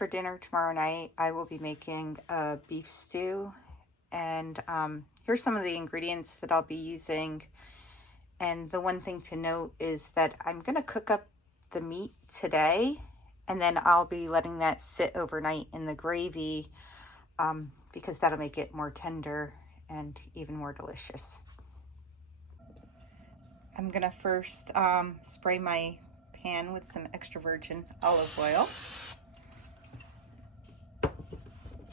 For dinner tomorrow night, I will be making a beef stew, and here's some of the ingredients that I'll be using. And the one thing to note is that I'm going to cook up the meat today, and then I'll be letting that sit overnight in the gravy because that'll make it more tender and even more delicious. I'm going to first spray my pan with some extra virgin olive oil.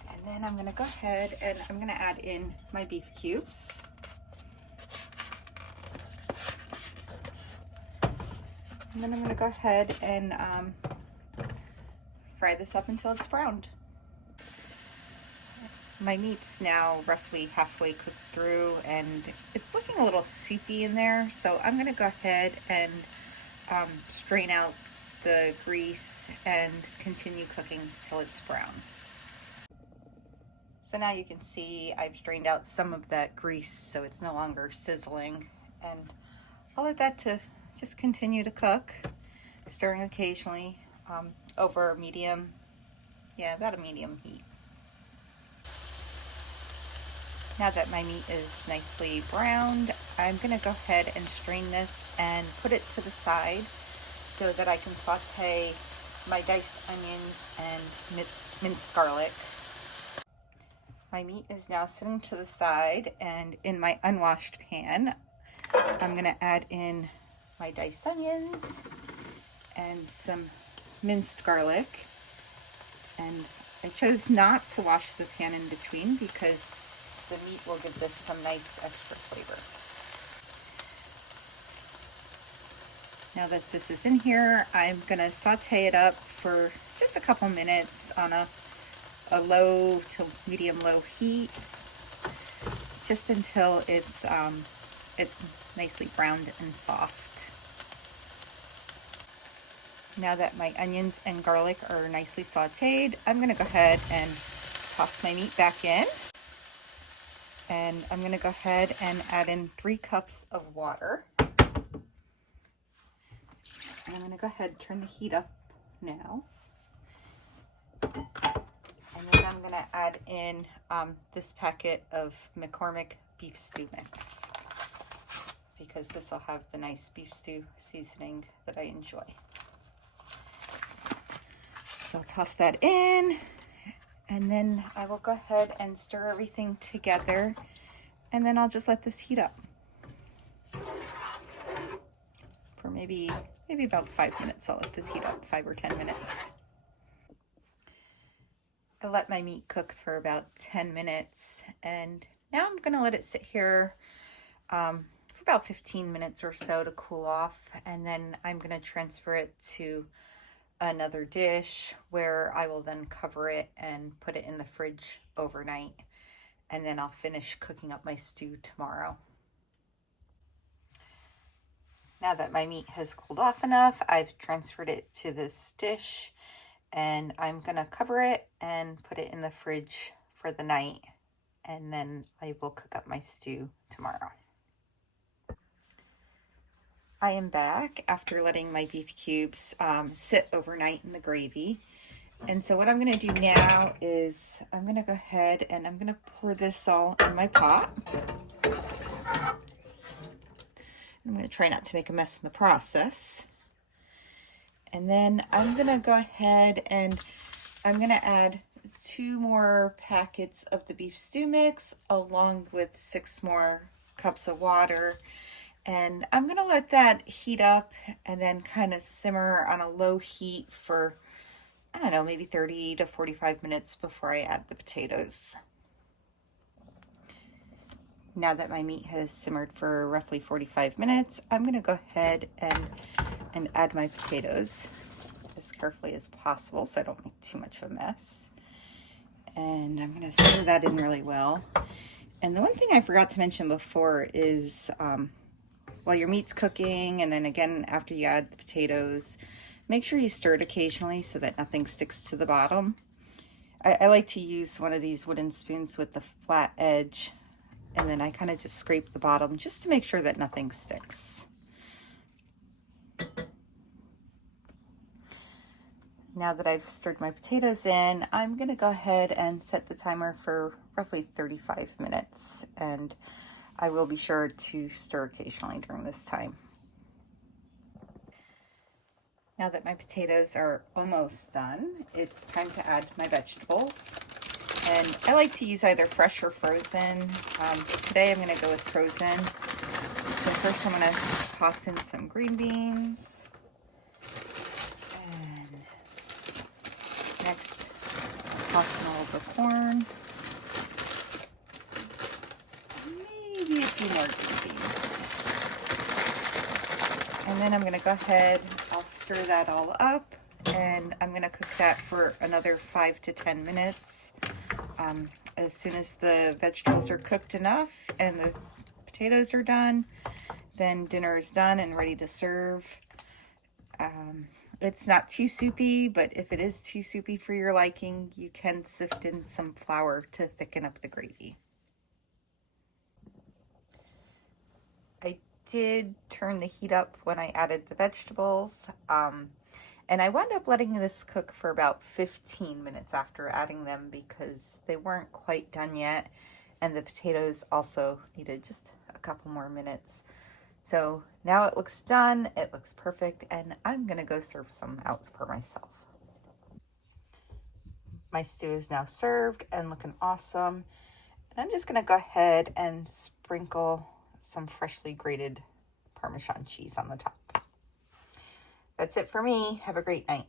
And then I'm going to go ahead and I'm going to add in my beef cubes. And then I'm going to go ahead and fry this up until it's browned. My meat's now roughly halfway cooked through and it's looking a little soupy in there, so I'm going to go ahead and strain out the grease and continue cooking till it's brown. So now you can see I've strained out some of that grease so it's no longer sizzling, and I'll let that to just continue to cook, stirring occasionally over medium, about a medium heat. Now that my meat is nicely browned, I'm going to go ahead and strain this and put it to the side so that I can saute my diced onions and minced garlic. My meat is now sitting to the side, and in my unwashed pan, I'm going to add in my diced onions and some minced garlic. And I chose not to wash the pan in between because the meat will give this some nice extra flavor. Now that this is in here, I'm going to saute it up for just a couple minutes on a low to medium low heat, just until it's nicely browned and soft. Now that my onions and garlic are nicely sauteed, I'm going to go ahead and toss my meat back in. And I'm going to go ahead and add in 3 cups of water. And I'm going to go ahead and turn the heat up now. And then I'm going to add in this packet of McCormick beef stew mix, because this will have the nice beef stew seasoning that I enjoy. So I'll toss that in. And then I will go ahead and stir everything together, and then I'll just let this heat up for maybe about 5 minutes. I'll let this heat up 5 or 10 minutes. I let my meat cook for about 10 minutes, and now I'm gonna let it sit here for about 15 minutes or so to cool off, and then I'm gonna transfer it to another dish where I will then cover it and put it in the fridge overnight, and then I'll finish cooking up my stew tomorrow. Now that my meat has cooled off enough, I've transferred it to this dish, and I'm gonna cover it and put it in the fridge for the night, and then I will cook up my stew tomorrow. I am back after letting my beef cubes sit overnight in the gravy. And so what I'm going to do now is I'm going to go ahead and I'm going to pour this all in my pot. I'm going to try not to make a mess in the process. And then I'm going to go ahead and I'm going to add 2 more packets of the beef stew mix along with 6 more cups of water. And I'm going to let that heat up and then kind of simmer on a low heat for, I don't know, maybe 30 to 45 minutes before I add the potatoes. Now that my meat has simmered for roughly 45 minutes, I'm going to go ahead and add my potatoes as carefully as possible so I don't make too much of a mess. And I'm going to stir that in really well. And the one thing I forgot to mention before is while your meat's cooking, and then again after you add the potatoes, make sure you stir it occasionally so that nothing sticks to the bottom. I like to use one of these wooden spoons with the flat edge, and then I kind of just scrape the bottom just to make sure that nothing sticks. Now that I've stirred my potatoes in, I'm going to go ahead and set the timer for roughly 35 minutes, and I will be sure to stir occasionally during this time. Now that my potatoes are almost done, it's time to add my vegetables. And I like to use either fresh or frozen. But today I'm going to go with frozen. So first I'm going to toss in some green beans. And next, toss in all of the corn. Maybe a few more green beans. And then I'm going to go ahead, I'll stir that all up, and I'm going to cook that for another 5 to 10 minutes. As soon as the vegetables are cooked enough and the potatoes are done, then dinner is done and ready to serve. It's not too soupy, but if it is too soupy for your liking, you can sift in some flour to thicken up the gravy. I did turn the heat up when I added the vegetables, and I wound up letting this cook for about 15 minutes after adding them because they weren't quite done yet, and the potatoes also needed just a couple more minutes. So now it looks done, it looks perfect, and I'm gonna go serve some out for myself. My stew is now served and looking awesome. And I'm just gonna go ahead and sprinkle some freshly grated Parmesan cheese on the top. That's it for me. Have a great night.